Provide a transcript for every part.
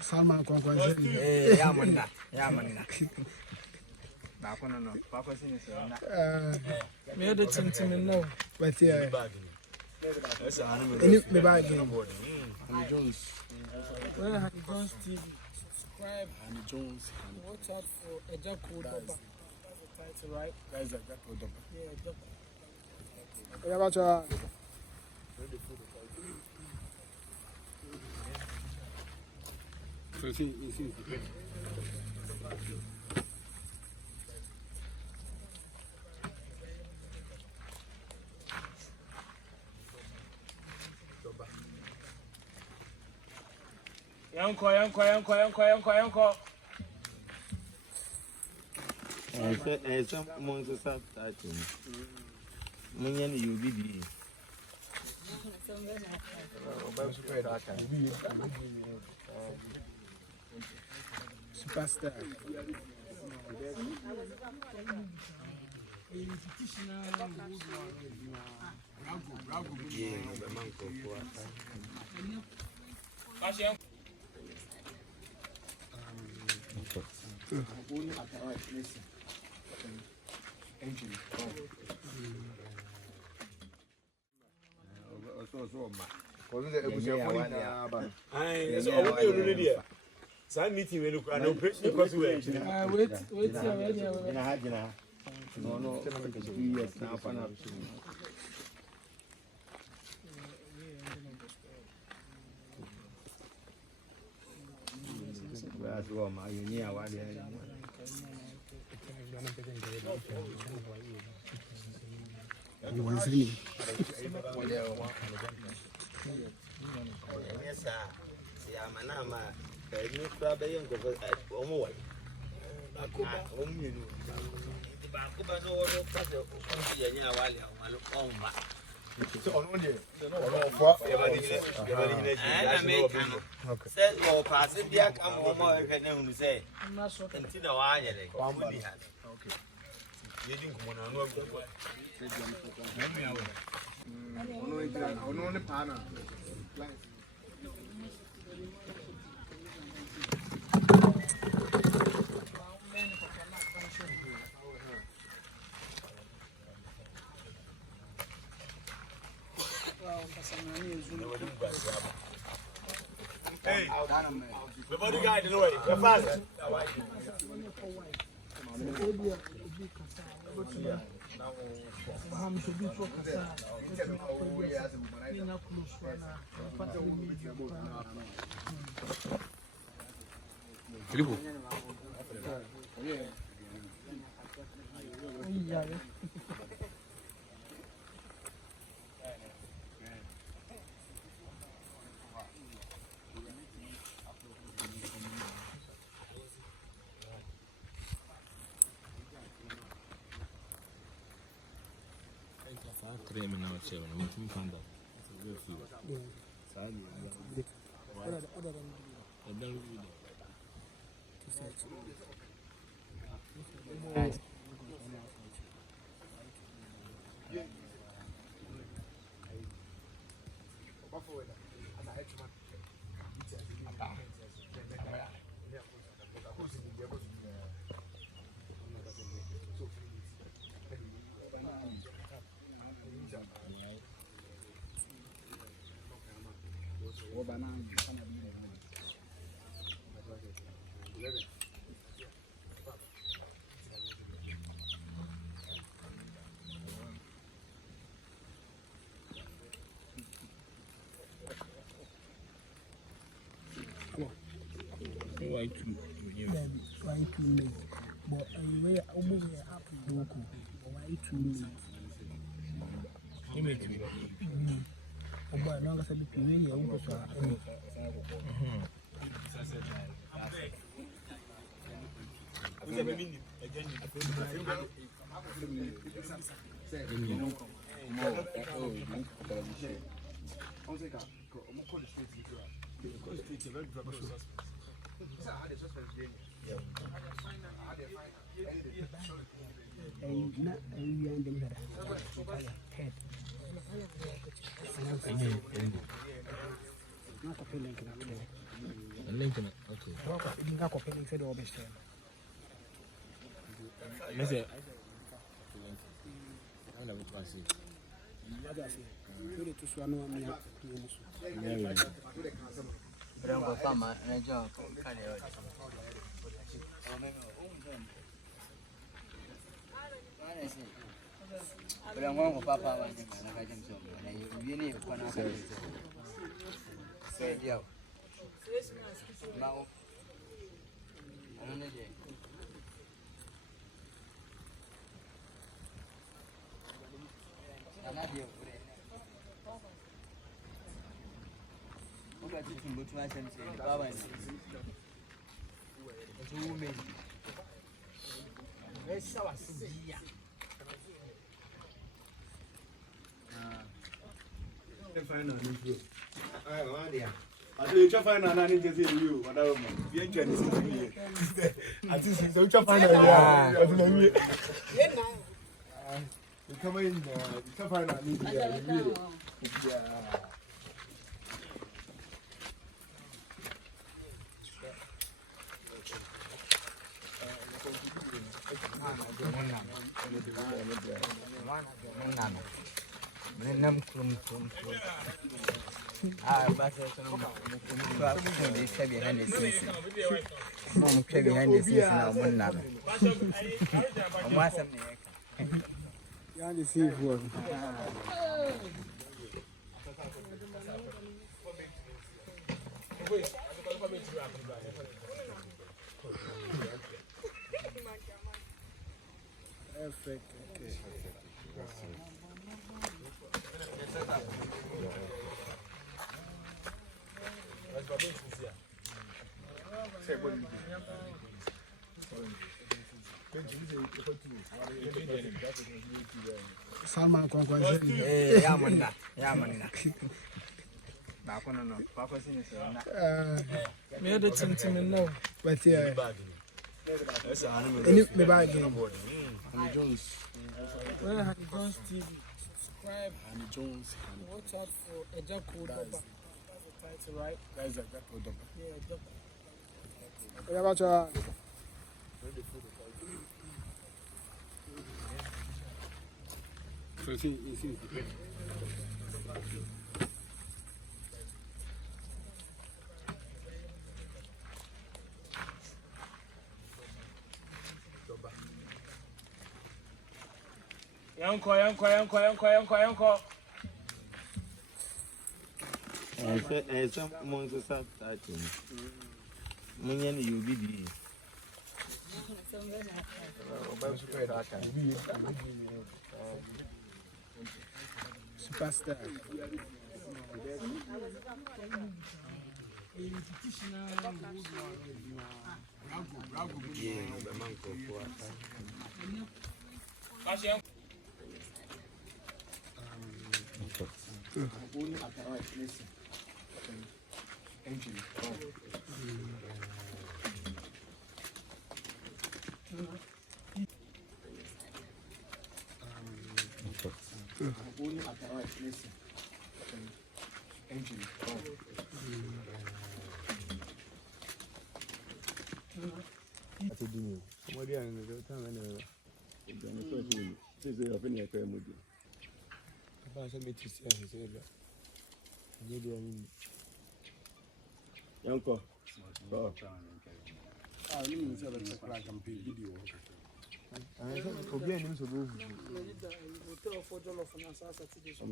Salman Konkonzi. Yamanna. Back on no, Papa Singing. Me had it in no, but yeah, That's an animal. the bag game. Annie Jones. Where Honey Jones TV? Subscribe Annie Jones. and watch out for a Jacko Dobber. That's the title, right? That is a Jacko Dobber. Yeah, Dobber. Yeah, about your. So see. Yanko. Some months of that. Many you be. Superstar. Some meeting we look at no because we Wait, No, 2 years now. That's what my union was. you want to see? Yes, sir. I'm new crab. I am going to Hey, the bodyguard in the way. We're fast. Cream now, chair. I'm making fun of Why too late? But we are almost up to Boko. Why too late? But now I said, if you really want to Salman Kwankwan. Me the team no, but yeah. Any me bag game. Honey Jones. Well, Honey Jones TV. Subscribe. Honey Jones. Watch out for a job code. That's the title, right? Guys, like that. Yeah, job. What about your? So see. Yanko. Some months of starting. Munyan, you be. Superstar. Yanko.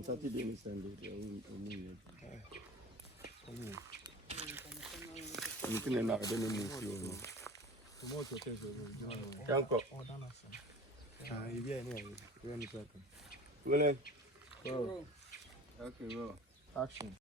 Saturday and Sunday. You can not have any move. Yanko. Well, Okay, well. Action.